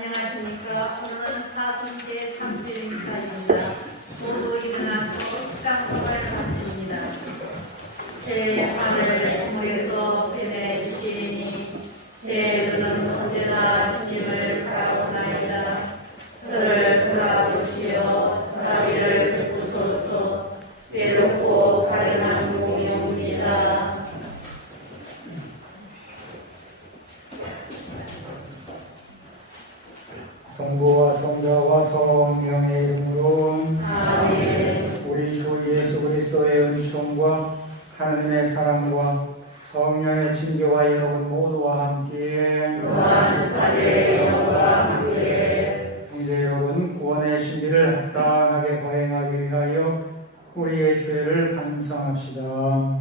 안녕하십니까. 오늘은 4분제 3주일입니다. 모두 일어나서 깡통을 마칩니다. 제 발을 물에서 빼내주시니 제 눈은 언제나 주님을 바라보나이다. 저를 돌아보시어 자비를 베푸소서. 외롭고 가련한 몸이 옵니다. 성부와 성자와 성령의 이름으로 아멘. 우리 주 예수 그리스도의 은총과 하나님의 사랑과 성령의 친교와 여러분 모두와 함께 또한 사례의 영과 함께 형제 여러분, 구원의 신비를 합당하게 거행하기 위하여 우리의 죄를 반성합시다.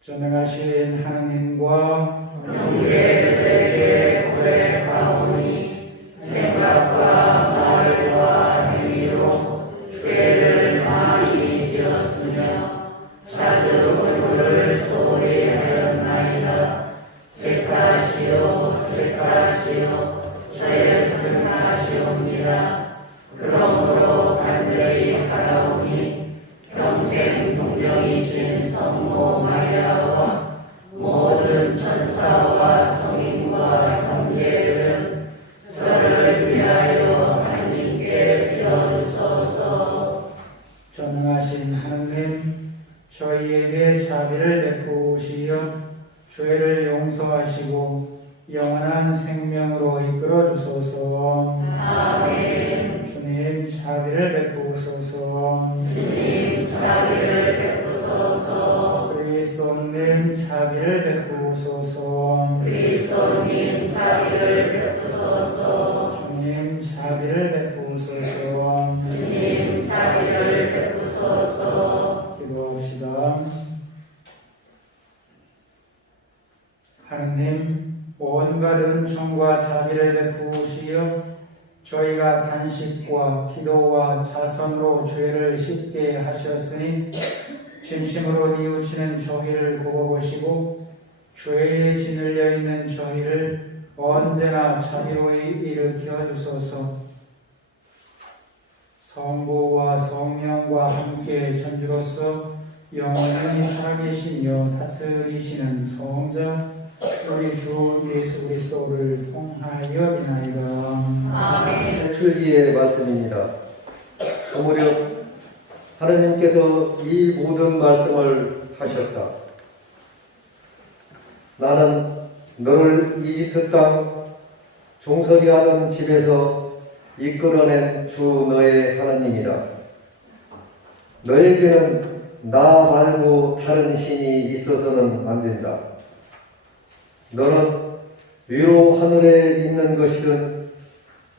전능하신 하나님과 형제들에게 고백하오니 생각과 말과 행위로 죄를 많이 지었으며 자주 얼굴을 소홀히 하였나이다. 죄탓이요 죄탓이요 저의 큰 탓이옵니다. 그러므로 간절히 하라오니 평생 동정이신 성모 마리아와 모든 천사와 성인과 형제들은 저를 위하여 하나님께 빌어주소서. 전능하신 하나님, 저희에게 자비를 베푸시어 죄를 용서하시고 영원한 생명으로 이끌어 주소서. 아멘. 주님, 자비를 베푸소서. 주님 자비를 베푸소서. 그리스도님, 자비를 베푸소서. 그리스도님 자비를 베푸소서. 주님, 자비를 베푸소서. 주님 자비를 베푸소서. 기도합시다. 하느님, 온갖 은총과 자비를 베푸시어 저희가 단식과 기도와 자선으로 죄를 씻게 하셨으니 진심으로 뉘우치는 저희를 굽어보시고 죄에 짓눌려 있는 저희를 언제나 자비로이 일으켜 주소서. 성부와 성령과 함께 전주로서 영원히 살아계시며 다스리시는 성자 우리 주 예수 그리스도를 통하여 비나이다. 아멘. 출기의 말씀입니다. 무렵 하나님께서 이 모든 말씀을 하셨다. 나는 너를 이집트 땅 종살이 하는 집에서 이끌어낸 주 너의 하나님이다. 너에게는 나 말고 다른 신이 있어서는 안 된다. 너는 위로 하늘에 있는 것이든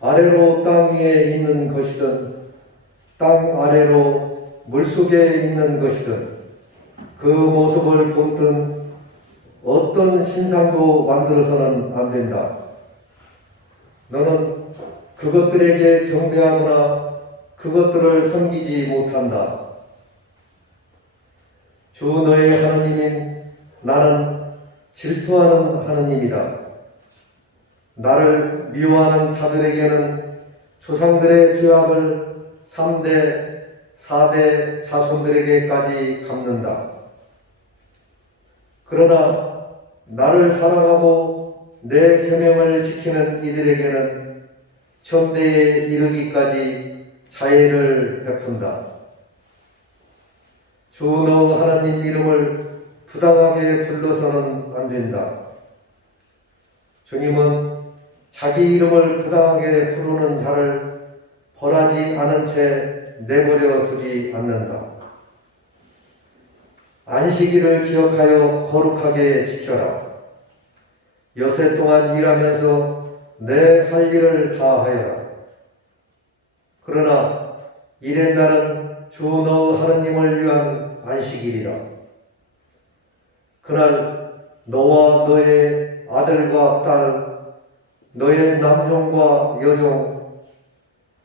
아래로 땅 위에 있는 것이든 땅 아래로 물속에 있는 것이든 그 모습을 본든 어떤 신상도 만들어서는 안 된다. 너는 그것들에게 경배하거나 그것들을 섬기지 못한다. 주 너의 하나님인 나는 질투하는 하나님이다. 나를 미워하는 자들에게는 조상들의 죄악을 3대, 4대 자손들에게까지 갚는다. 그러나 나를 사랑하고 내 계명을 지키는 이들에게는 천대에 이르기까지 자애를 베푼다. 주 너 하나님 이름을 부당하게 불러서는 안 된다. 주님은 자기 이름을 부당하게 부르는 자를 벌하지 않은 채 내버려 두지 않는다. 안식일을 기억하여 거룩하게 지켜라. 여세 동안 일하면서 내 할 일을 다하여라. 그러나 일의 날은 주 너 하나님을 위한 안식일이다. 그날 너와 너의 아들과 딸, 너의 남종과 여종,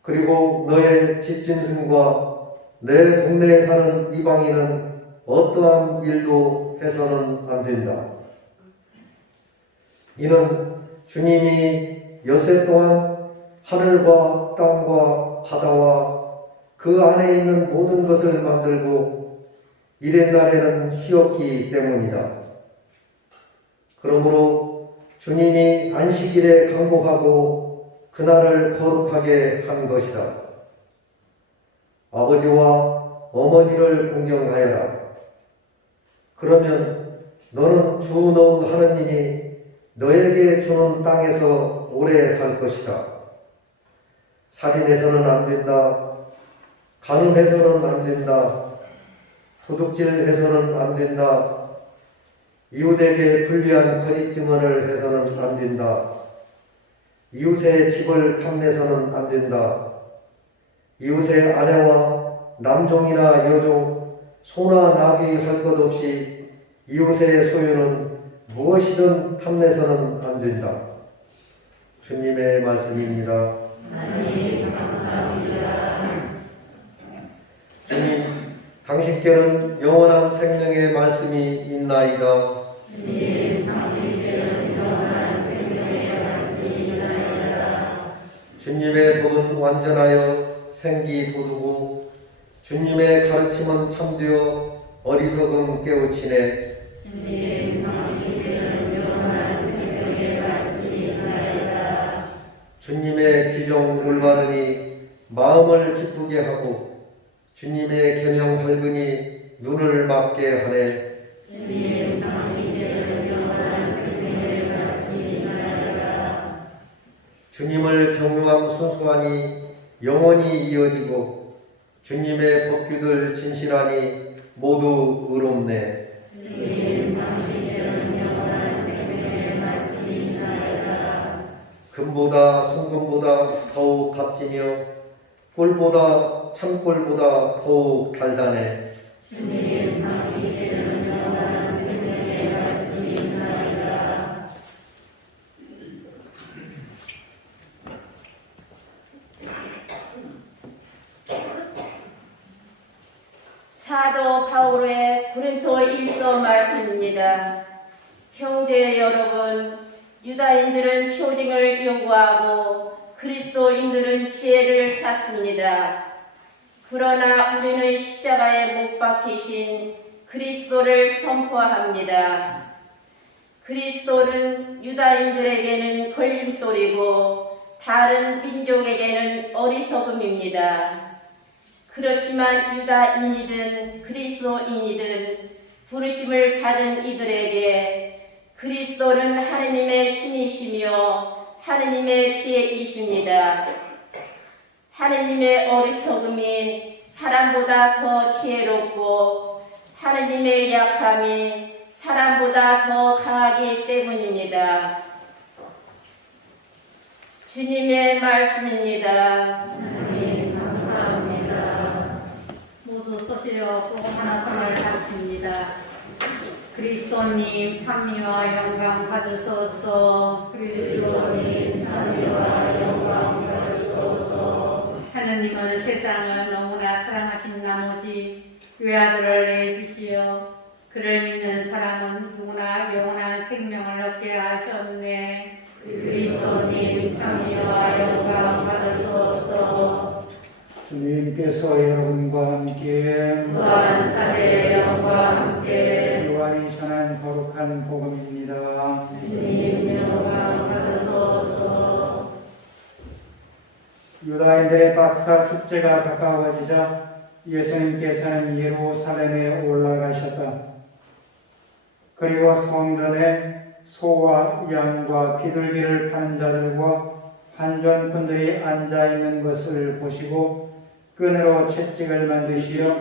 그리고 너의 집짐승과 내 동네에 사는 이방인은 어떠한 일도 해서는 안 된다. 이는 주님이 엿새 동안 하늘과 땅과 바다와 그 안에 있는 모든 것을 만들고 이튿날에는 쉬었기 때문이다. 그러므로 주님이 안식일에 강복하고 그날을 거룩하게 한 것이다. 아버지와 어머니를 공경하여라. 그러면 너는 주 너 하느님이 너에게 주는 땅에서 오래 살 것이다. 살인해서는 안 된다. 간음해서는 안 된다. 도둑질해서는 안 된다. 이웃에게 불리한 거짓 증언을 해서는 안 된다. 이웃의 집을 탐내서는 안 된다. 이웃의 아내와 남종이나 여종, 소나 나귀 할 것 없이 이웃의 소유는 무엇이든 탐내서는 안 된다. 주님의 말씀입니다. 하나님 감사합니다. 주님, 당신께는 영원한 생명의 말씀이 있나이다. 주님 당신께는 영원한 생명의 말씀이 있나이다. 주님의 법은 완전하여 생기 돋우고 주님의 가르침은 참되어 어리석음 깨우치네. 주님 당신께는 영원한 생명의 말씀이 있나이다. 주님의 규정 올바르니 마음을 기쁘게 하고 주님의 계명 밝으니 눈을 막게 하네. 주님 당신께는 영원한 생명의 말씀이 있나이다. 주님을 경유함 순수하니 영원히 이어지고 주님의 법규들 진실하니 모두 의롭네. 주님 당신께는 영원한 생명의 말씀이 있나이다. 금보다 순금보다 더욱 값지며 꿀보다 참꿀보다 더욱 달다네. 주님 당신께는 영원한 생명의 말씀이 있나이다. 사도 바울의 고린도 1서 말씀입니다. 형제 여러분, 유다인들은 표징을 요구하고 그리스도인들은 지혜를 찾습니다. 그러나 우리는 십자가에 못 박히신 그리스도를 선포합니다. 그리스도는 유다인들에게는 걸림돌이고 다른 민족에게는 어리석음입니다. 그렇지만 유다인이든 그리스도인이든 부르심을 받은 이들에게 그리스도는 하느님의 신이시며 하느님의 지혜이십니다. 하느님의 어리석음이 사람보다 더 지혜롭고 하느님의 약함이 사람보다 더 강하기 때문입니다. 주님의 말씀입니다. 하나님 감사합니다. 모두 서시려 꼭 하나님을 가르칩니다. 그리스도님 찬미와 영광 받으소서. 그리스도님 찬미와 영광 받으소서. 하느님은 세상을 너무나 사랑하신 나머지 외아들을 내주시어 그를 믿는 사람은 누구나 영원한 생명을 얻게 하셨네. 그리스도님 찬미와 영광 받으소서. 주님께서 여러분과 함께 무한 사대의 영과 함께 요한이 전한 거룩한 복음입니다. 주님 영광 받으소서. 유다인들의 파스카 축제가 가까워지자 예수님께서는 예루살렘에 올라가셨다. 그리고 성전에 소와 양과 비둘기를 파는 자들과 환전꾼들이 앉아있는 것을 보시고 끈으로 채찍을 만드시어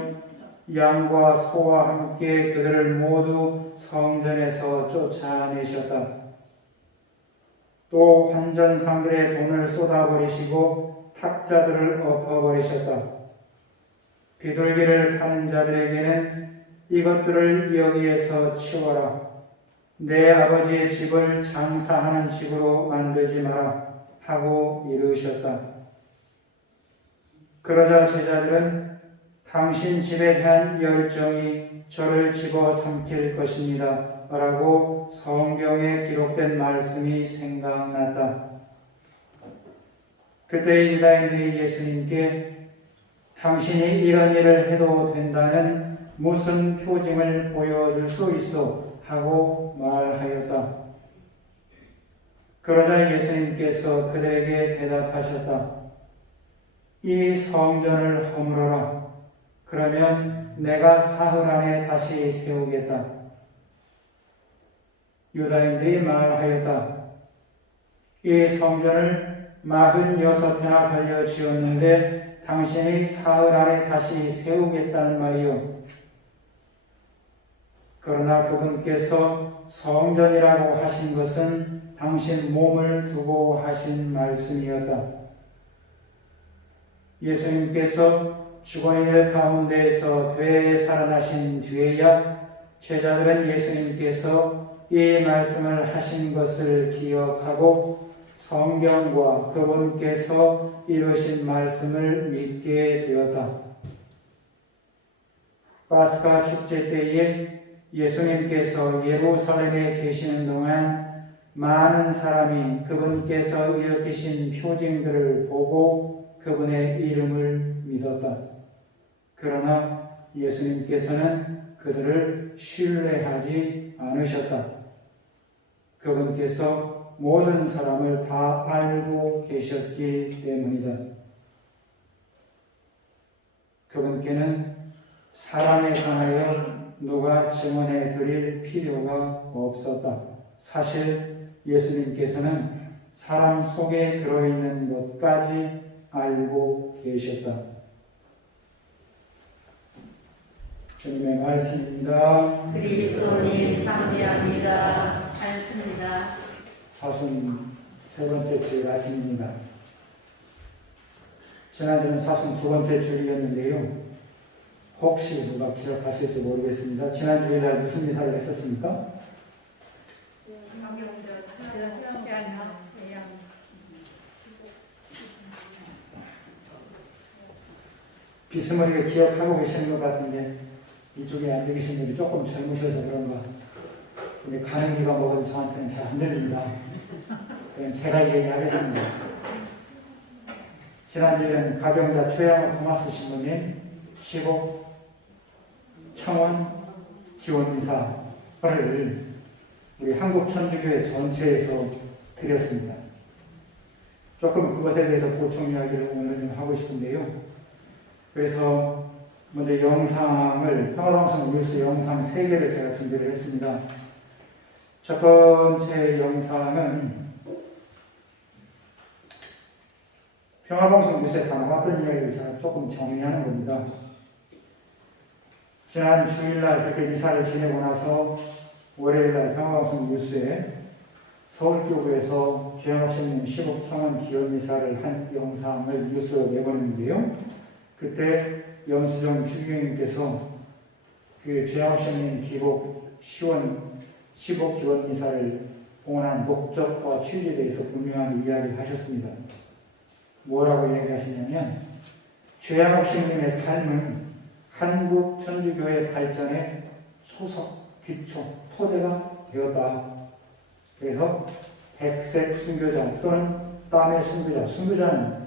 양과 소와 함께 그들을 모두 성전에서 쫓아내셨다. 또 환전상들의 돈을 쏟아버리시고 탁자들을 엎어버리셨다. 비둘기를 파는 자들에게는 이것들을 여기에서 치워라. 내 아버지의 집을 장사하는 집으로 만들지 마라 하고 이르셨다. 그러자 제자들은 당신 집에 대한 열정이 저를 집어삼킬 것입니다. 라고 성경에 기록된 말씀이 생각났다. 그때 유다인들이 예수님께 당신이 이런 일을 해도 된다는 무슨 표징을 보여줄 수 있어? 하고 말하였다. 그러자 예수님께서 그들에게 대답하셨다. 이 성전을 허물어라. 그러면 내가 사흘 안에 다시 세우겠다. 유다인들이 말하였다. 이 성전을 46회나 걸려 지었는데 당신이 사흘 안에 다시 세우겠다는 말이요. 그러나 그분께서 성전이라고 하신 것은 당신 몸을 두고 하신 말씀이었다. 예수님께서 죽어있는 가운데에서 되살아나신 뒤에야 제자들은 예수님께서 이 말씀을 하신 것을 기억하고 성경과 그분께서 이루신 말씀을 믿게 되었다. 파스카 축제 때에 예수님께서 예루살렘에 계시는 동안 많은 사람이 그분께서 일으키신 표징들을 보고 그분의 이름을 믿었다. 그러나 예수님께서는 그들을 신뢰하지 않으셨다. 그분께서 모든 사람을 다 알고 계셨기 때문이다. 그분께는 사람에 관하여 누가 증언해 드릴 필요가 없었다. 사실 예수님께서는 사람 속에 들어있는 것까지 알고 계셨다. 주님의 말씀입니다. 그리스도님 참배합니다. 않습니다. 43번째 주일 아침입니다. 지난주는 42번째 주일이었는데요. 혹시 누가 기억하실지 모르겠습니다. 지난 주일날 무슨 미사를 했었습니까? 비스무리하게 기억하고 계시는 것 같은데 이쪽에 앉아 계신 분이 조금 젊으셔서 그런가. 근데 가는 기가 먹은 저한테는 잘 안 들립니다. 그럼 제가 얘기하겠습니다. 지난주에는 가병자 최양호 토마스 신부님 시국 청원 기원미사를 우리 한국천주교회 전체에서 드렸습니다. 조금 그것에 대해서 보충 이야기를 오늘 좀 하고 싶은데요. 그래서 먼저 영상을 평화방송 뉴스 영상 3개를 제가 준비를 했습니다. 첫 번째 영상은 평화방송 뉴스에 다 나왔던 이야기를 제가 조금 정리하는 겁니다. 지난 주일날 그렇게 미사를 지내고 나서 월요일날 평화방송 뉴스에 서울교구에서 죄영하시는 시국청원 기원미사를 한 영상을 뉴스로 내보냈는데요. 그때 영수정 주교님께서 그 죄영하시는 기복 시국 기원미사를 봉헌한 목적과 취지에 대해서 분명하게 이야기하셨습니다. 뭐라고 얘기하시냐면 죄영하시님의 삶은 한국 천주교의 발전의 소석, 기초, 토대가 되었다. 그래서 백색 순교자 또는 땀의 순교자, 순교자는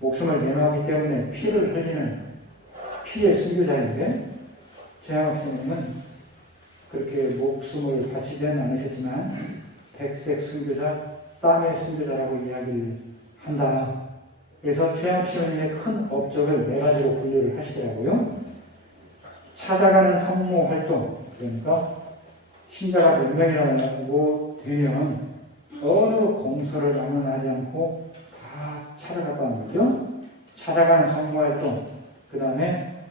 목숨을 내놓기 때문에 피를 흘리는 피의 순교자인데 최양학생님은 그렇게 목숨을 바치지는 않으셨지만 백색 순교자, 땀의 순교자라고 이야기를 한다. 그래서 최양학생님의 큰 업적을 4가지로 분류를 하시더라고요. 찾아가는 성모 활동, 그러니까 신자가 몇 명이라고 되면 어느 공소를 남용하지 않고 다 찾아갔다는 거죠. 찾아가는 성모 활동, 그 다음에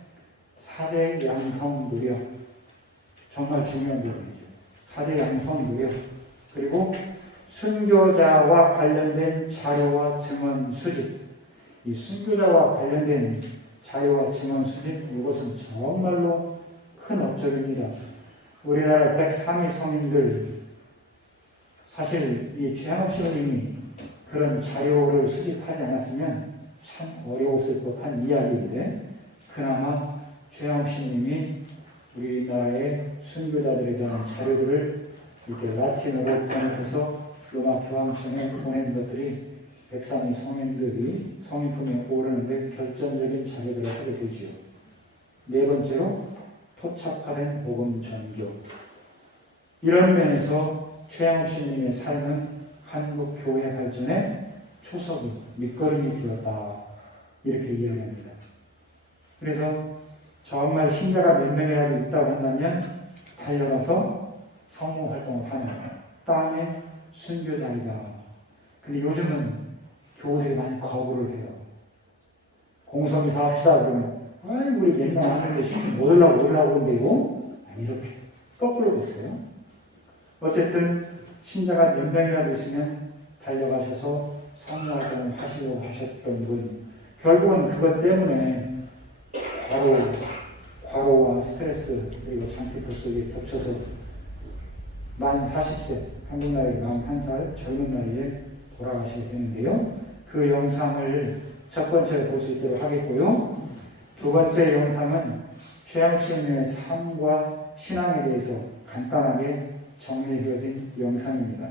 사제 양성 무력, 정말 중요한 부분이죠. 사제 양성 무력, 그리고 순교자와 관련된 자료와 증언 수집. 이 순교자와 관련된 자료와 증언 수집, 이것은 정말로 큰 업적입니다. 우리나라 103위 성인들, 사실 이 최양옥신님이 그런 자료를 수집하지 않았으면 참 어려웠을 법한 이야기인데, 그나마 최양옥신님이 우리나라의 순교자들에 대한 자료들을 이렇게 라틴어로 번역해서 로마 교황청에 보낸 것들이 백성의 성인들이 성인품에 오르는데 결정적인 자료들을 하게 되지요. 네 번째로 토착화된 복음 전교. 이런 면에서 최양욱 신님의 삶은 한국 교회 발전의 초석이 밑거름이 되었다. 이렇게 이야기합니다. 그래서 정말 신자가 몇 명이라도 있다고 한다면 달려가서 성모 활동을 하는 땅의 순교자이다. 근데 요즘은 교우들이 많이 거부를 해요. 공성이사 합시다 그러면 아이 우리 몇 명 왔는데 신이 못 오려고 그런데요? 이렇게 거꾸로 됐어요. 어쨌든 신자가 몇 명이라도 있으면 달려가셔서 성모 활동을 하시려고 하셨던 분, 결국은 그것 때문에 과로와 스트레스 그리고 장기포 속에 겹쳐서 만 40세, 한국 나이 41살 젊은 나이에 돌아가시게 되는데요. 그 영상을 첫 번째로 볼 수 있도록 하겠고요. 두 번째 영상은 최양욱 신님의 삶과 신앙에 대해서 간단하게 정리되어진 영상입니다.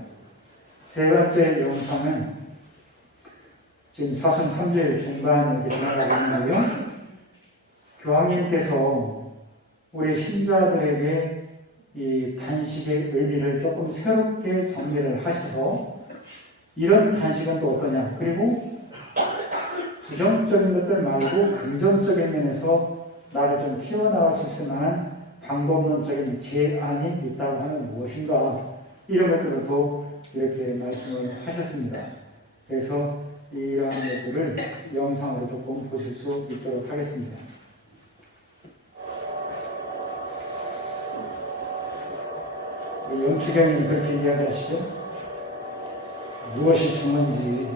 세 번째 영상은 지금 사순 3주일 중반에 지나가고 있는데요. 교황님께서 우리 신자들에게 이 단식의 의미를 조금 새롭게 정리를 하셔서 이런 단식은 또 어떠냐, 그리고 부정적인 것들 말고 긍정적인 면에서 나를 좀 키워나갈 수 있을 만한 방법론적인 제안이 있다고 하면 무엇인가, 이런 것들도 이렇게 말씀을 하셨습니다. 그래서 이러한 것들을 영상으로 조금 보실 수 있도록 하겠습니다. 영치경이 그렇게 이야기하시죠. 무엇이 중요한지.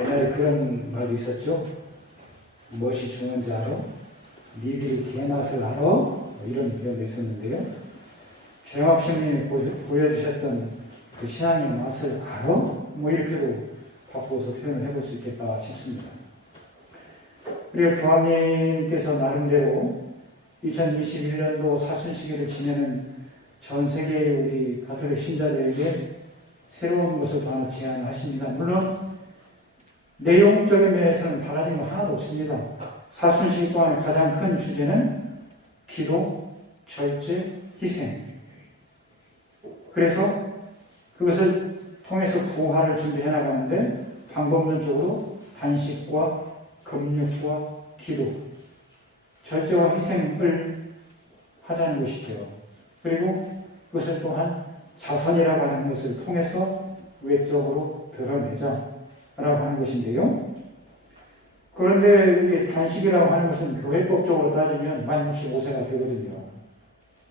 옛날에 그런 말도 있었죠. 무엇이 중요한지 알아? 니들이 개맛을 알아? 이런 게 있었는데요. 최양욱 신님이 보여주셨던 그 신앙의 맛을 알아? 이렇게도 바꿔서 표현을 해볼 수 있겠다 싶습니다. 그리고 교황님께서 나름대로 2021년도 사순시기를 지내는 전 세계의 우리 가톨릭 신자들에게 새로운 것을 하나 제안하십니다. 물론 내용적인 면에서는 달라진 거 하나도 없습니다. 사순시기 동안의 가장 큰 주제는 기도, 절제, 희생. 그래서 그것을 통해서 부활을 준비해 나가는데 방법론적으로 단식과 금육과 기도, 절제와 희생을 하자는 것이죠. 그리고 그것을 또한 자선이라고 하는 것을 통해서 외적으로 드러내자라고 하는 것인데요. 그런데 이 단식이라고 하는 것은 교회법적으로 따지면 만 65세가 되거든요.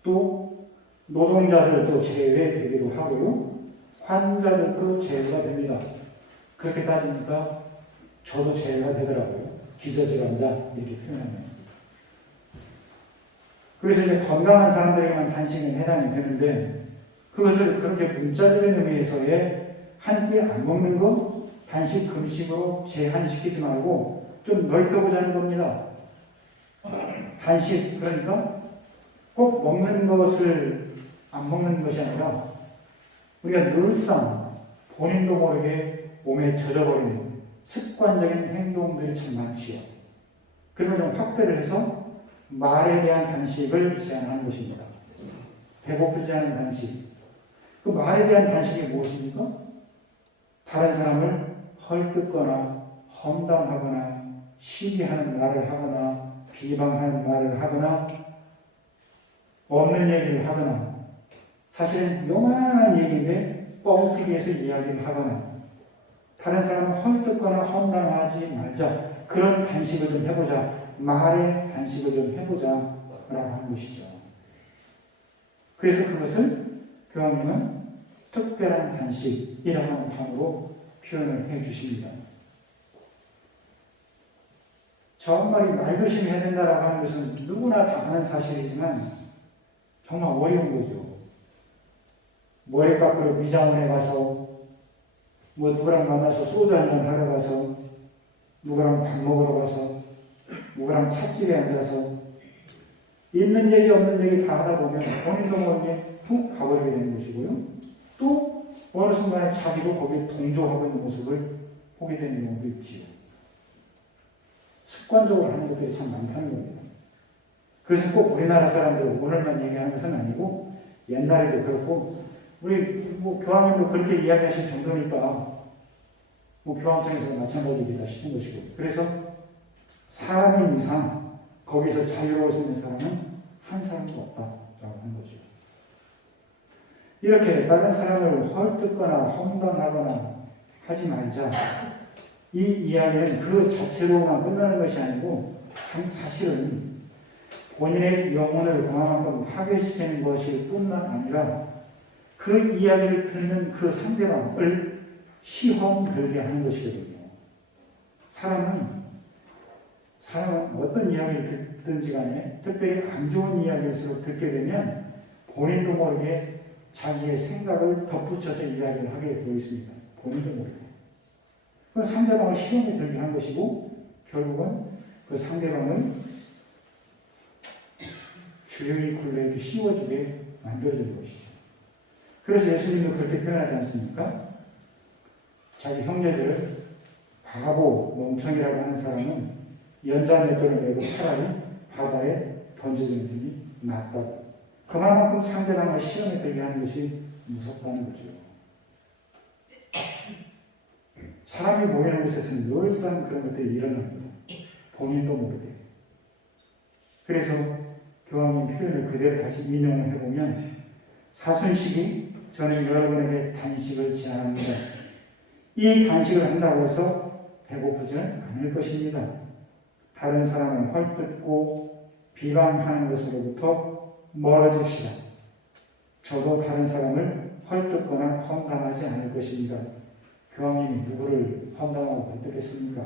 또 노동자들도 제외되기도 하고요. 환자들도 제외가 됩니다. 그렇게 따지니까 저도 제외가 되더라고요. 기저질환자 이렇게 표현하면. 그래서 이제 건강한 사람들에게만 단식은 해당이 되는데 그것을 그렇게 문자적인 의미에서의 한 끼 안 먹는 거 단식 금식으로 제한시키지 말고 좀 넓혀보자는 겁니다. 단식 그러니까 꼭 먹는 것을 안 먹는 것이 아니라 우리가 늘상 본인도 모르게 몸에 젖어버리는 습관적인 행동들이 참 많지요. 그리고 좀 확대를 해서 말에 대한 단식을 제안하는 것입니다. 배고프지 않은 단식. 그 말에 대한 단식이 무엇입니까? 다른 사람을 헐뜯거나 험담하거나 시기하는 말을 하거나 비방하는 말을 하거나 없는 얘기를 하거나 사실은 요만한 얘기인데 뻥튀기해서 이야기를 하거나 다른 사람을 헐뜯거나 험담하지 말자. 그런 단식을 좀 해보자. 말의 단식을 좀 해보자 라고 하는 것이죠. 그래서 그것을 교황님은 특별한 단식이라고 하는 단어로 표현을 해 주십니다. 정말 이 말조심히 해야 된다라고 하는 것은 누구나 다 아는 사실이지만 정말 어려운 거죠. 머리 깎으러 미장원에 가서 누구랑 만나서 소주 한잔 하러 가서 누구랑 밥 먹으러 가서 누구랑 찻집에 앉아서 있는 얘기 없는 얘기 다 하다 보면 본인도 모르게 푹 가버리게 되는 것이고요. 또 어느 순간에 자기도 거기에 동조하고 있는 모습을 보게 되는 경우도 있지요. 습관적으로 하는 것들이 참 많다는 겁니다. 그래서 꼭 우리나라 사람들 오늘만 얘기하는 것은 아니고 옛날에도 그렇고 우리 교황님도 그렇게 이야기하실 정도니까 교황청에서 마찬가지이다 싶은 것이고, 그래서 사람인 이상 거기서 자유로울 수 있는 사람은 한 사람도 없다라고 하는 거죠. 이렇게 다른 사람을 헐뜯거나 험담하거나 하지 말자. 이 이야기는 그 자체로만 끝나는 것이 아니고 사실은 본인의 영혼을 그만큼 파괴시키는 것일 뿐만 아니라 그 이야기를 듣는 그 상대방을 시험 들게 하는 것이거든요. 사람은 어떤 이야기를 듣든지 간에 특별히 안 좋은 이야기일수록 듣게 되면 본인도 모르게 자기의 생각을 덧붙여서 이야기를 하게 되어 있습니다. 본인도 모르게. 그 상대방을 시험에 들게 한 것이고 결국은 그 상대방을 주의 굴레에 씌워주게 만들어주는 것이죠. 그래서 예수님도 그렇게 표현하지 않습니까? 자기 형제들을 바보, 멍청이라고 하는 사람은 연자맷돌을 메고 차라리 바다에 던져주는 분이 낫다고. 그만큼 상대방을 시험에 들게 하는 것이 무섭다는 거죠. 사람이 모이는 곳에서는 늘상 그런 것들이 일어납니다. 본인도 모르게. 그래서 교황님 표현을 그대로 다시 인용을 해보면 사순식이 저는 여러분에게 단식을 제안합니다. 이 단식을 한다고 해서 배고프지는 않을 것입니다. 다른 사람을 헐뜯고 비방하는 것으로부터 멀어집시다. 저도 다른 사람을 헐뜯거나 험담하지 않을 것입니다. 교황님이 누구를 험담하고 헐뜯겠습니까?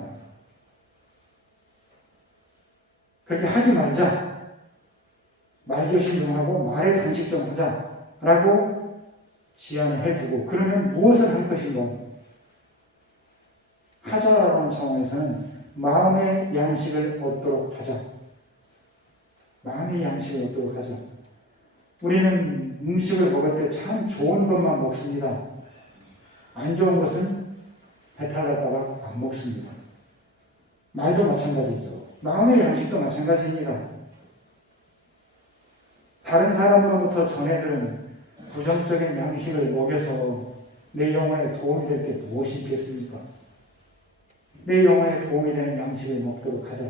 그렇게 하지 말자. 말조심 좀 하고 말에 단식 좀 하자라고 제안을 해주고, 그러면 무엇을 할 것인가? 하자라고 하는 차원에서는 마음의 양식을 얻도록 하자. 마음의 양식을 얻도록 하자. 우리는 음식을 먹을 때 참 좋은 것만 먹습니다. 안 좋은 것은 배탈 날까봐 안 먹습니다. 말도 마찬가지죠. 마음의 양식도 마찬가지입니다. 다른 사람으로부터 전해들은 부정적인 양식을 먹여서 내 영혼에 도움이 될 게 무엇이 있겠습니까? 내 영혼에 도움이 되는 양식을 먹도록 하자.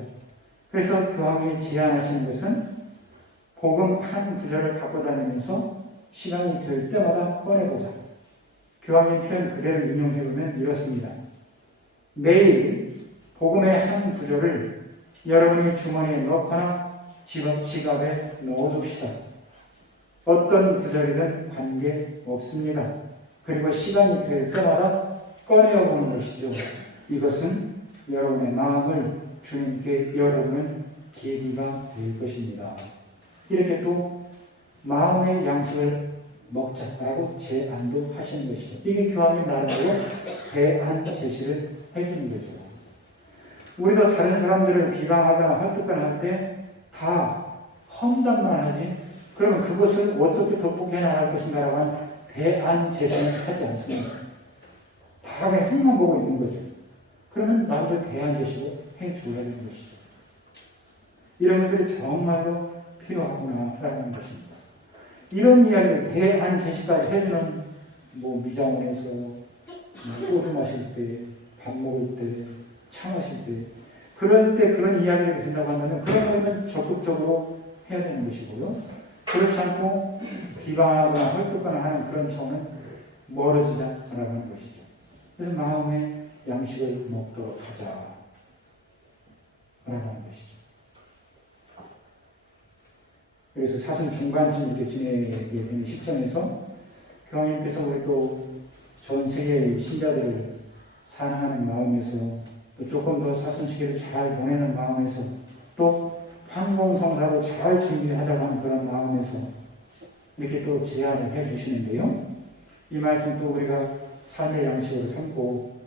그래서 교황이 제안하시는 것은 복음 한 구절을 갖고 다니면서 시간이 될 때마다 꺼내보자. 교황의 표현 그대로 인용해보면 이렇습니다. 매일 복음의 한 구절을 여러분이 주머니에 넣거나 지갑에 넣어둡시다. 어떤 구절이든 관계없습니다. 그리고 시간이 될 때마다 꺼내어보는 것이죠. 이것은 여러분의 마음을 주님께 열어보는 계기가 될 것입니다. 이렇게 또 마음의 양식을 먹자라고 제안도 하시는 것이죠. 이게 교황님 나름대로 대안 제시를 해주는 거죠. 우리도 다른 사람들을 비방하거나 헐뜯거나 할 때 다 험담만 하지, 그러면 그것을 어떻게 극복해 나갈 것인가라고 하는 대안 제시는 하지 않습니다. 다 그냥 흙만 보고 있는 거죠. 그러면 나도 대안 제시로 해줘야 되는 것이죠. 이런 것들이 정말로 필요하구나라고 하는 것입니다. 이런 이야기를 대안 제시까지 해주는 미장원에서 소주 마실 때, 밥 먹을 때, 차 마실 때, 그럴 때 그런 이야기를 듣는다고 하면 그런 거는 적극적으로 해야 되는 것이고요. 그렇지 않고 비방하거나 헐뜯거나 하는 그런 차원은 멀어지자라고 하는 것이죠. 그래서 마음의 양식을 먹도록 하자라고 하는 것이죠. 그래서 사슴 중반쯤 이렇게 지내게 되는 시점에서 교황님께서 우리 또 전 세계의 신자들을 사랑하는 마음에서 또 조금 더 사순 시기를 잘 보내는 마음에서 또 황공성사로 잘 준비하자고 하는 그런 마음에서 이렇게 또 제안을 해 주시는데요. 이 말씀 또 우리가 삶의 양식으로 삼고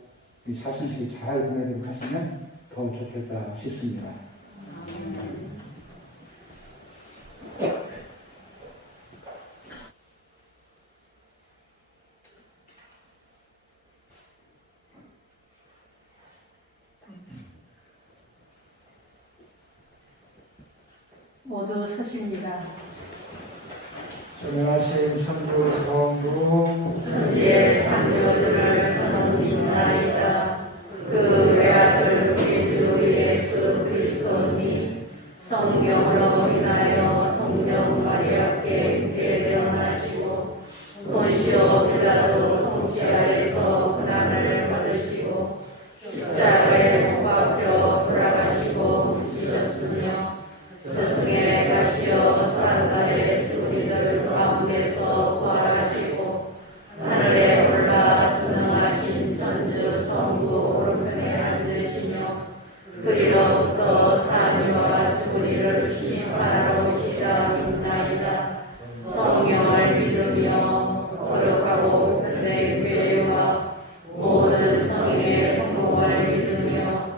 이 사순 시기 잘 보내도록 하시면 더 좋겠다 싶습니다. 모두 서십니다. 전능하신 천주 성부 천지의 창조주를 선언하나이다. 그 외아들 우리 주 예수 그리스도니 성령으로 인하여 동정 마리아께 있게 태어나시고 본시오 빌라도 통치 아래서 고난을 받으시고 십자가에 못 박혀 돌아가시고 찢었으며 저승에 가시어 사흘날에 우리들 가운데서 부활하시고 하늘에 올라 전능하신 천주 성부 오른편에 앉으시며 그리로부터 사람과 죽으리를 심판하러 오시리라 믿나이다. 성령을 믿으며 거룩하고 편대 교회와 모든 성인의 성공을 믿으며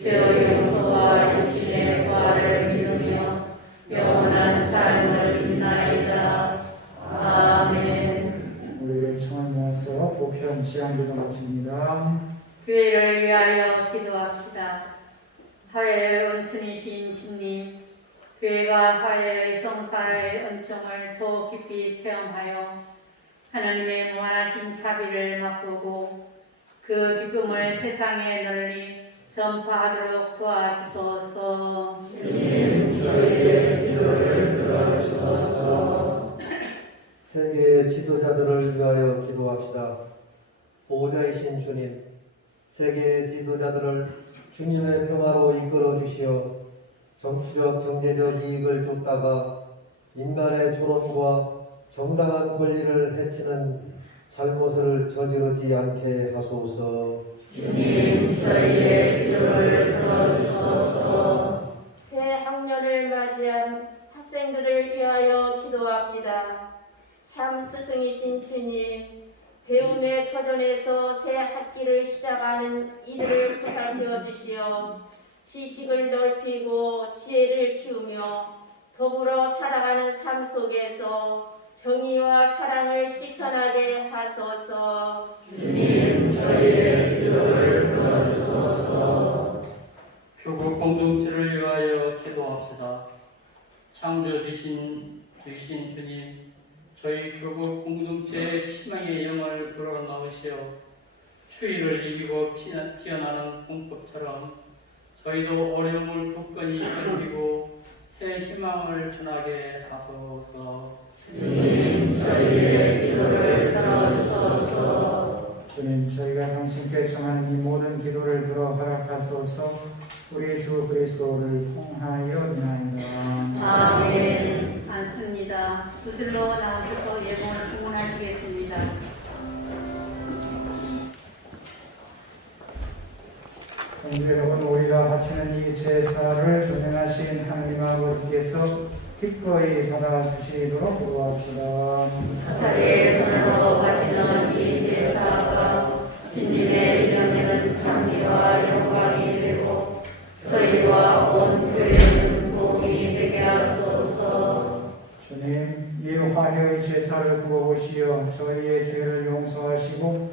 죄의 용서와 육신의 부활을 믿으며 영원한 삶을 믿나이다. 아멘. 우리를 청하면서 보편 지향기도 모십니다. 교회를 위하여 기도합시다. 화해의 원천이신 주님, 교회가 화해의 성사의 은총을 더 깊이 체험하여 하나님의 무한하신 자비를 맛보고 그 기쁨을 세상에 널리 전파하도록 도와주소서. 주님, 저희의 기도를 들어주소서. 세계의 지도자들을 위하여 기도합시다. 보호자이신 주님, 세계의 지도자들을 주님의 평화로 이끌어 주시어 정치적 경제적 이익을 쫓다가 인간의 존엄과 정당한 권리를 해치는 잘못을 저지르지 않게 하소서. 주님, 저희의 기도를 들어주소서. 새 학년을 맞이한 학생들을 위하여 기도합시다. 참 스승이신 주님, 배움의 터전에서 새 학기를 시작하는 이들을 부탁되어 주시어 지식을 넓히고 지혜를 키우며 더불어 살아가는 삶 속에서 정의와 사랑을 실천하게 하소서. 주님, 저희의 기도를 들어주소서. 교국 공동체를 위하여 기도합시다. 창조주신 주이신 주님, 저희 교국 공동체의 희망의 영을 불어넣으시어 추위를 이기고 피어나는 홍법처럼 저희도 어려움을 굳건히 견디고 새 희망을 전하게 하소서. 주님, 저희의 기도를 들어주소서. 주님, 저희가 당신께 청하는 이 모든 기도를 들어 허락하소서. 우리 주 그리스도를 통하여 인하이다. 아멘. 앉습니다. 두들러 나오셔서 예봉을 공헌하시겠습니다. 성도 여러분, 우리가 바치는 이 제사를 전능하신 하나님 아버지께서 기꺼이 받아주시도록 기도합시다. 사사리의 손으로 바치는 이 제사가 주님의 이름에는 찬미와 영광이 되고 저희와 온 교회는 복이 되게 하소서. 주님, 이 화려의 제사를 구워보시어 저희의 죄를 용서하시고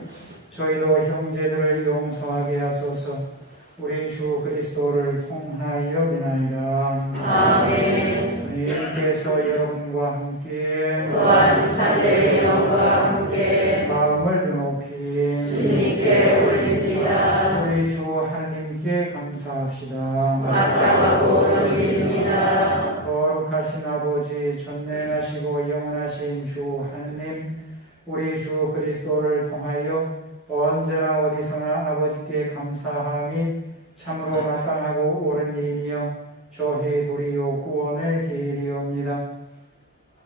저희도 형제들을 용서하게 하소서. 우리 주 그리스도를 통하여 비나이다. 아멘. 주님께서 여러분과 함께 또한 사제의 영과 함께 마음을 드높이 주님께 올립니다. 우리 주 하나님께 감사합시다. 마땅하고 영입니다. 거룩하신 아버지, 전능하시고 영원하신 주 하나님, 우리 주 그리스도를 통하여 언제나 어디서나 아버지께 감사함이 참으로 마땅하고 옳은 일이며 저희 도리요 구원의 길이옵니다.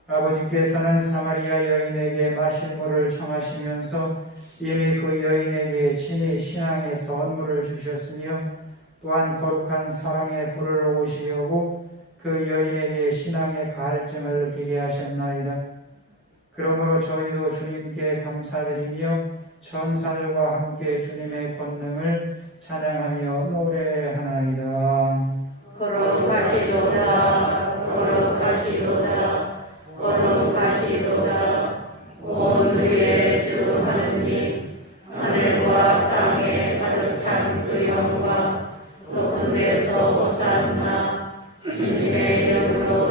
아버지께서는 사마리아 여인에게 마실 물을 청하시면서 이미 그 여인에게 친히 신앙의 선물을 주셨으며 또한 거룩한 사랑의 불을 오시려고 그 여인에게 신앙의 갈증을 느끼게 하셨나이다. 그러므로 저희도 주님께 감사드리며 천사들과 함께 주님의 권능을 찬양하며 노래하나이다. 거룩하시도다, 거룩하시도다, 거룩하시도다. 온 위의 주 하느님, 하늘과 땅에 가득 찬 그 영광, 높은 데서 호산나, 주님의 이름으로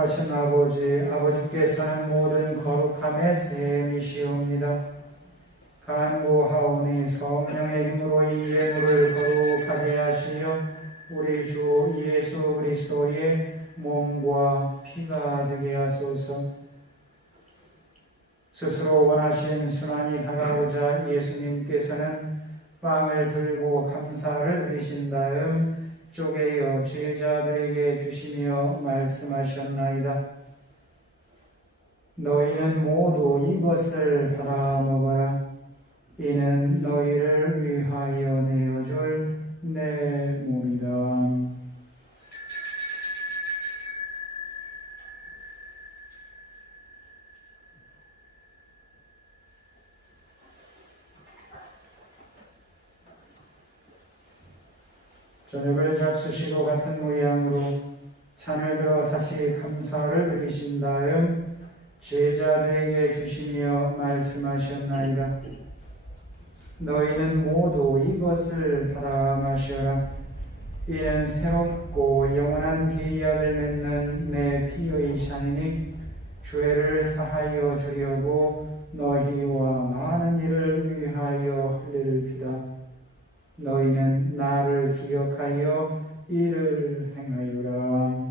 거룩하신 아버지, 아버지께서는 모든 거룩함의 셈이시옵니다. 간구하오니 성령의 힘으로 이 예물을 거룩하게 하시어 우리 주 예수 그리스도의 몸과 피가 되게 하소서. 스스로 원하신 순환이 다가오자 예수님께서는 빵을 들고 감사를 드리신 다음 쪼개어 제자들에게 주시며 말씀하셨나이다. 너희는 모두 이것을 받아 먹어라. 이는 너희를 위하여 내어줄 내 몸이다. 저녁을 잡수시고 같은 모양으로 잔을 들어 다시 감사를 드리신 다음 제자들에게 주시며 말씀하셨나이다. 너희는 모두 이것을 받아 마셔라. 이는 새롭고 영원한 계약을 맺는 내 피의 잔이니 죄를 사하여 주려고 너희와 많은 이를 위하여 흘릴 피다. 너희는 나를 기억하여 이를 행하여라.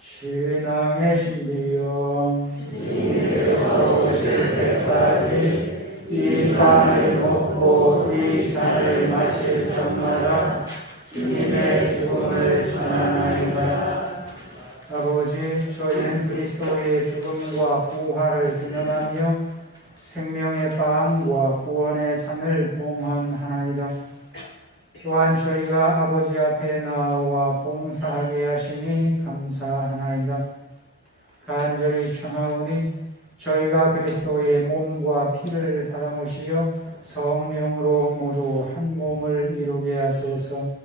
신앙의 신비여, 주님께서 오실 때까지 이 빵을 먹고 이 잔을 마실 적마다 주님의 죽음을 전하나이다. 아버지, 저희는 그리스도의 죽음과 부활을 기념하며 생명의 빵과 구원의 잔을 봉헌하나이다. 또한 저희가 아버지 앞에 나와 봉사하게 하시니 감사하나이다. 간절히 청하오니 저희가 그리스도의 몸과 피를 받아모시어 성령으로 모두 한 몸을 이루게 하소서.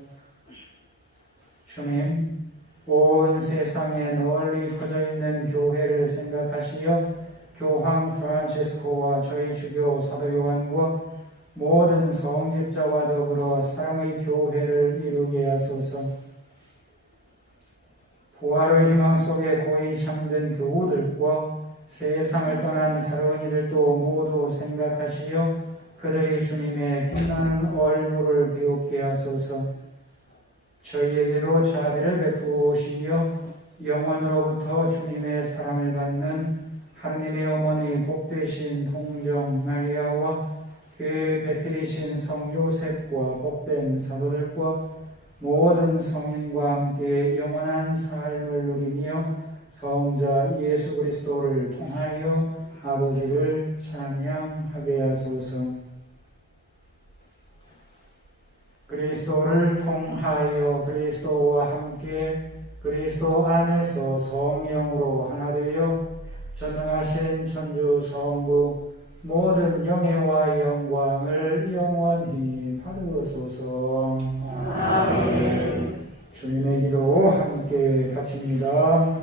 주님, 온 세상에 널리 퍼져 있는 교회를 생각하시어 교황 프란체스코와 저희 주교 사도 요한과 모든 성직자와 더불어 사랑의 교회를 이루게 하소서. 부활의 희망 속에 고이 잠든 교우들과 세상을 떠난 다른 이들도 모두 생각하시어 그들이 주님의 빛나는 얼굴을 비웃게 하소서. 저희에게로 자비를 베푸시며 영원으로부터 주님의 사랑을 받는 하느님의 어머니 복되신 동정 마리아와 그 베테리신 성 요셉과 복된 사도들과 모든 성인과 함께 영원한 삶을 누리며 성자 예수 그리스도를 통하여 아버지를 찬양하게 하소서. 그리스도를 통하여 그리스도와 함께 그리스도 안에서 성령으로 하나 되어 전능하신 천주 성부 모든 영예와 영광을 영원히 받으소서. 아멘. 주님의 기도 함께 바칩니다.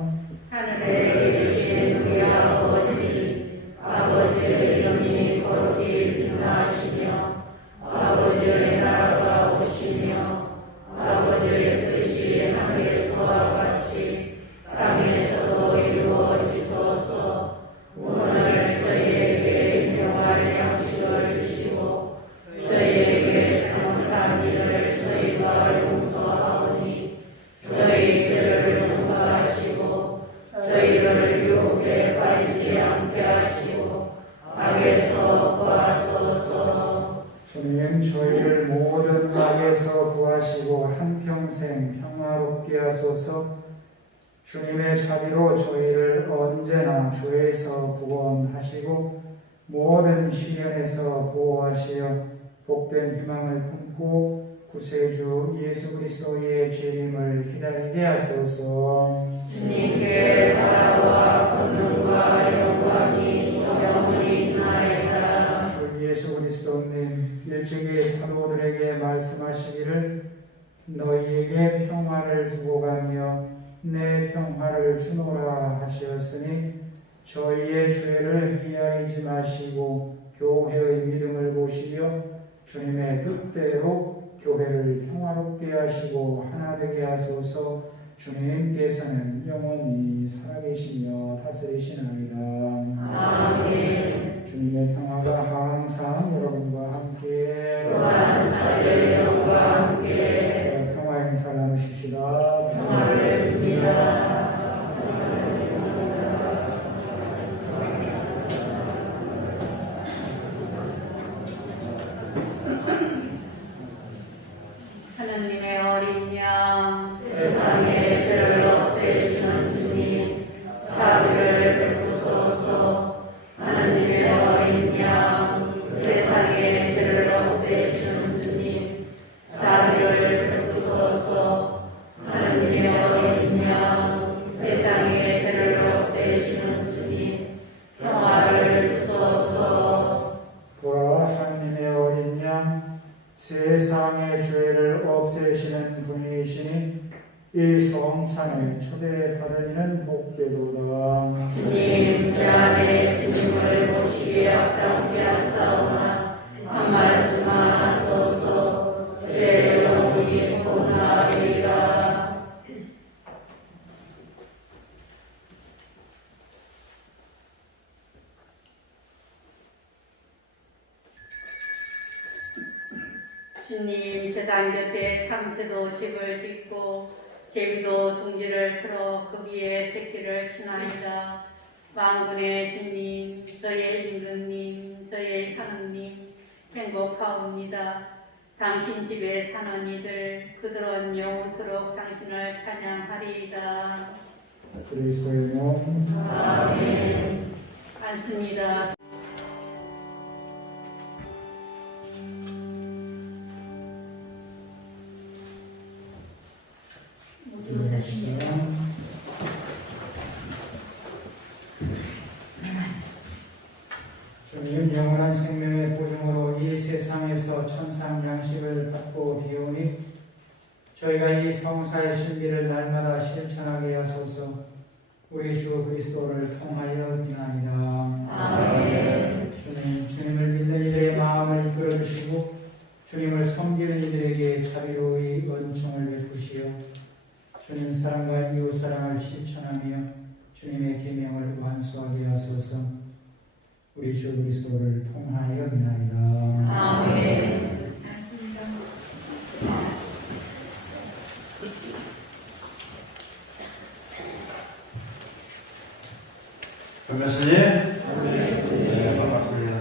하늘에 계신 우리 아버지, 아버지의 이름이 거룩히 빛나시며 아버지의 나라가 오시며 아버지의 뜻이 하늘에서와 같이 땅에서도 이루어지소서. 오늘 저희에게 일용할 양식을 주시고 저희에게 잘못한 일을 저희가 용서하오니 저희 죄를 용서하시고 저희를 유혹에 빠지지 않게 하시고 악에서 구하소서. 주님, 저희를 모든 악에서 구하시고 한평생 평화롭게 하소서. 주님의 자비로 저희를 언제나 죄에서 구원하시고 모든 시련에서 보호하시어 복된 희망을 품고 구세주 예수 그리스도의 재림을 기다리게 하소서. 주님께 나라와 권능과 영광이 영원히 있나이다. 주 예수 그리스도님, 일찍이 사도들에게 말씀하시기를 너희에게 평화를 두고 가며 내 평화를 주노라 하시었으니 저희의 죄를 헤아리지 마시고 교회의 믿음을 보시며 주님의 뜻대로 교회를 평화롭게 하시고 하나 되게 하소서. 주님께서는 영원히 살아계시며 다스리시나이다. 아멘. 주님의 평화가 항상 여러분과 함께 또한 사제의 영과 함께 평화 행사 나누십시다. 평화를 빕니다. 하나님의 어린 양 세상의 죄를 없애시는 주님, 자비를 베푸소서. 하나님의 어린 양, 세상의 죄를 없애시는 주님, 자비를 베푸소서. 하나님의 어린 양, 세상의 죄를 없애시는 주님, 평화를 주소서. 보라, 하나님의 어린 양, 세상의 죄를 없애시는 분이시니 이 성산에 초대받은 이는 복되도다. 주님, 제 안에 주님을 모시기에 합당치 않사오나 한 말씀만 하소서. 제 영혼이 고나리이다. 주님 제단 곁에 참새도 집을 짓고 제비도 둥지를 틀어 거기에 새끼를 치나이다. 만군의 주님, 저의 임금님, 저의 하느님, 행복하옵니다. 당신 집에 사는 이들, 그들은 영원토록 당신을 찬양하리이다. 그리스도의 몸 아멘. 앉습니다. 주님, 영원한 생명의 보증으로 이 세상에서 천상 양식을 받고 비우니 저희가 이 성사의 신비를 날마다 실천하게 하소서. 우리 주 그리스도를 통하여 비나이다. 아멘. 주님, 주님을 믿는 이들의 마음을 이끌어 주시고 주님을 섬기는 이들에게 자비로이 은총을 베푸시어 주님 사랑과 이웃 사랑을 실천하며 주님의 계명을 완수하게 하소서. 우리 주 그리스도를 통하여 비나이다. 아멘. 변교수님, 네, 반갑습니다.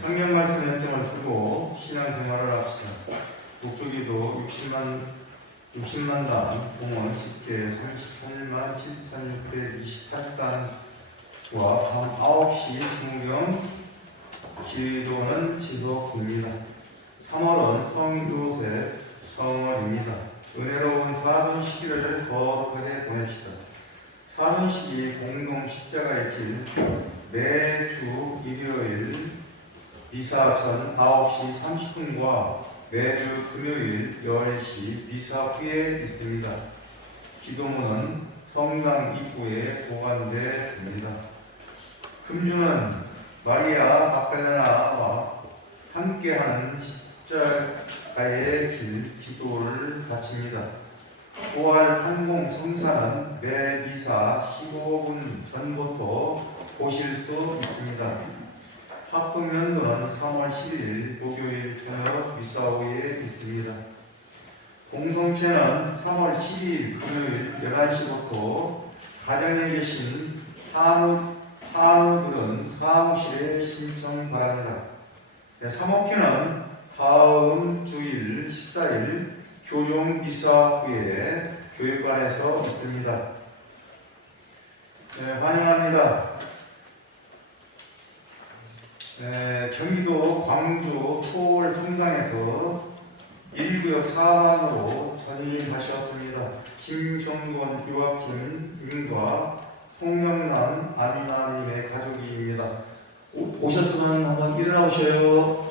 성경 말씀 연장을 두고 신앙생활을 합시다. 독주기도 60만 단, 공원 10개 38만 7,624단과 밤 9시 중경 기도는 지속됩니다. 3월은 성요셉 성월입니다. 은혜로운 사순 시기를 거룩하게 보냅시다. 사순식이 공동 십자가의 길, 매주 일요일 미사 전 9시 30분과 매주 금요일 10시 미사 후에 있습니다. 기도문은 성당 입구에 보관됩니다. 금주는 마리아 막달레나와 함께하는 십자가의 길 기도를 바칩니다. 5월 한공 성사는 매 미사 15분 전부터 보실 수 있습니다. 합동연도는 3월 11일 목요일 저녁 미사 후에 있습니다. 공동체는 3월 12일 금요일 11시부터 가정에 계신 한우들은 사무실에 신청 바랍니다. 사목회는 다음 주일 14일 교종 미사 후에 교육관에서 있습니다. 환영합니다. 경기도 광주 초월 성당에서 1구역 4반으로 전임하셨습니다. 김정권 유학팀님과 송영남 안나님의 가족입니다. 오셨으면 한번 일어나오셔요.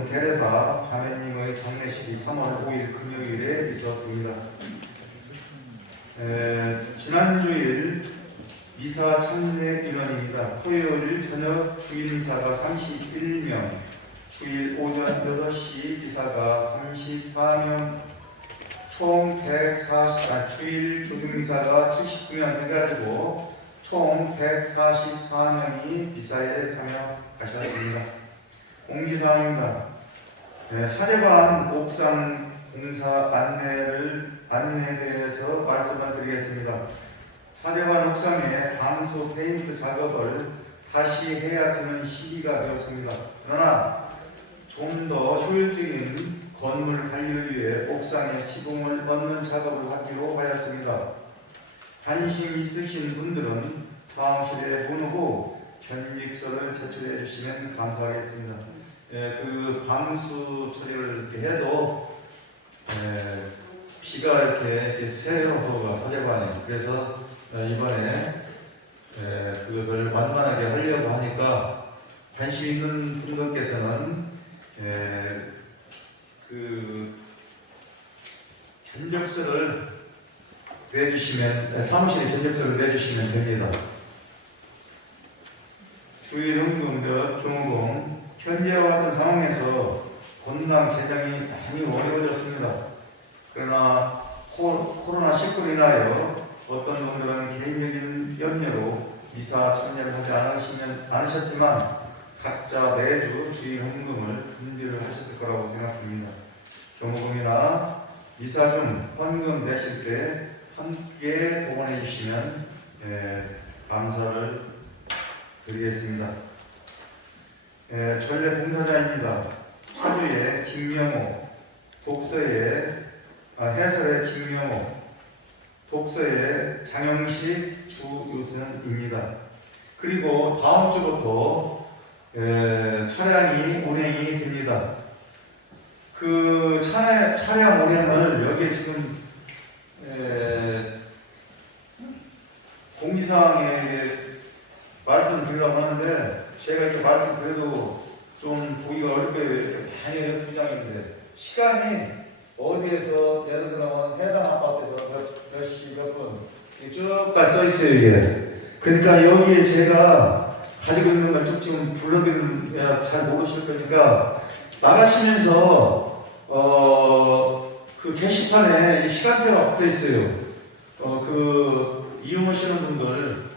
김영훈 대대사 자매님의 장례식이 3월 5일 금요일에 있었습니다. 지난주일 미사 참례 인원입니다. 토요일 저녁 주일 미사가 31명, 주일 오전 6시 미사가 34명, 총 주일 조중 미사가 79명 해가지고 총 144명이 미사에 참여하셨습니다. 공지사항입니다. 사제관 옥상 공사 안내에 대해서 말씀을 드리겠습니다. 사제관 옥상에 방수 페인트 작업을 다시 해야 되는 시기가 되었습니다. 그러나 좀 더 효율적인 건물 관리를 위해 옥상에 지붕을 얹는 작업을 하기로 하였습니다. 관심 있으신 분들은 사무실에 본 후 견직서를 제출해 주시면 감사하겠습니다. 그 방수 처리를 이렇게 해도 비가 이렇게 새어가 사제관에 그래서 이번에 그것을 완만하게 하려고 하니까 관심 있는 분들께서는 그 견적서를 내주시면 사무실에 견적서를 내주시면 됩니다. 주일 현금 및 경호금 현재와 같은 상황에서 본당 재정이 많이 어려워졌습니다. 그러나 코로나19로 인하여 어떤 분들은 개인적인 염려로 미사 참여를 하지 않으셨지만 각자 매주 주일 헌금을 준비를 하셨을 거라고 생각합니다. 경호금이나 미사 중 헌금 내실 때 함께 동원해 주시면 감사를 드리겠습니다. 전례 봉사자입니다. 차주의 김명호, 해설의 김명호, 독서의 장영식, 주유승입니다. 그리고 다음 주부터 차량이 운행이 됩니다. 그 차량 운행을 여기에 지금 공지사항에 말씀드리려고 하는데 제가 이렇게 말씀드려도 좀 보기가 어렵게 이렇게 많이 주장인데 시간이 어디에서 예를 들면 해당 아파트에서 몇 시 몇 분 쭉까지 써 있어요 이게. 그러니까 여기에 제가 가지고 있는 걸 쭉 지금 불러드리면 잘 모르실 거니까 나가시면서 그 게시판에 시간표가 붙어 있어요. 그 이용하시는 분들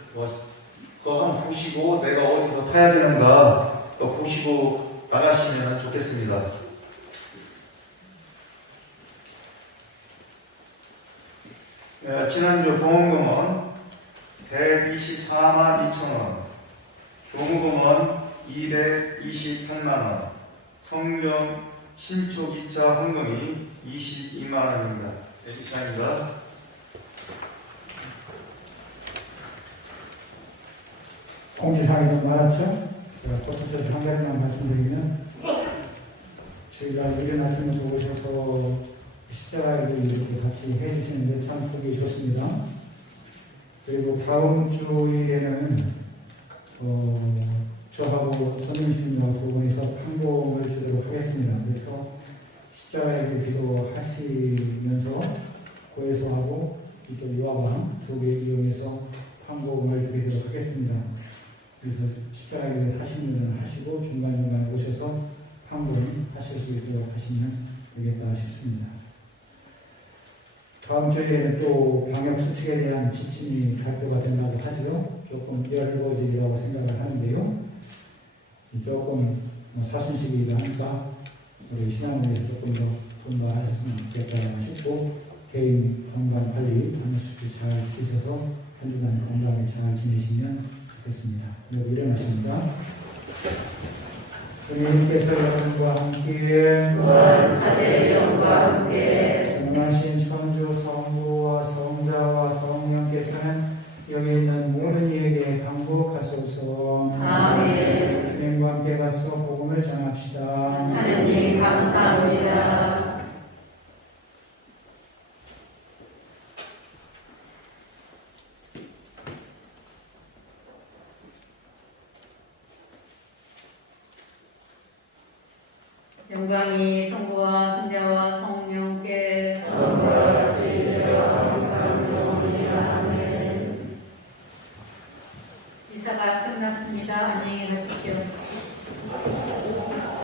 그거 한번 보시고 내가 어디서 타야 되는가 또 보시고 나가시면 좋겠습니다. 지난주 보험금은 124만 2천원, 교무금은 228만원, 성경 신초 2차 헌금이 22만원입니다. 이상입니다. 공지사항이 좀 많았죠? 제가 덧붙여서 한 가지만 말씀드리면 저희가 이른 아침에 오셔서 십자가를 이렇게 같이 해주시는데 참 보기 좋습니다. 그리고 다음 주일에는 저하고 선생님하고 두 분이서 판공을 주도록 하겠습니다. 그래서 십자가를 기도하시면서 고해소하고 이쪽 요한방 두 개 이용해서 판공을 드리도록 하겠습니다. 그래서 십자가를 하시는 분은 하시고 중간중간 오셔서 판공 하실 수 있도록 하시면 되겠다 싶습니다. 다음 주에는 또 방역수칙에 대한 지침이 발표가 된다고 하죠. 조금 열거지라고 생각을 하는데요. 조금 사순식이기도 하니까 우리 신앙원에서 조금 더 분발하셨으면 좋겠다 싶고 개인 건강 관리 방역수칙 잘 지키셔서 한 주간 건강에 잘 지내시면 좋겠습니다. 여러분 일어나십니다. 주님께서 여러분과 함께 원사의 영과 함께 전능하신 천주 성부와 성자와 성령께서는 여기 있는 모든 이에게 강복하소서. 아멘. 주님과 함께 가서 복음을 전합시다. 하느님 감사합니다. 영광이 성부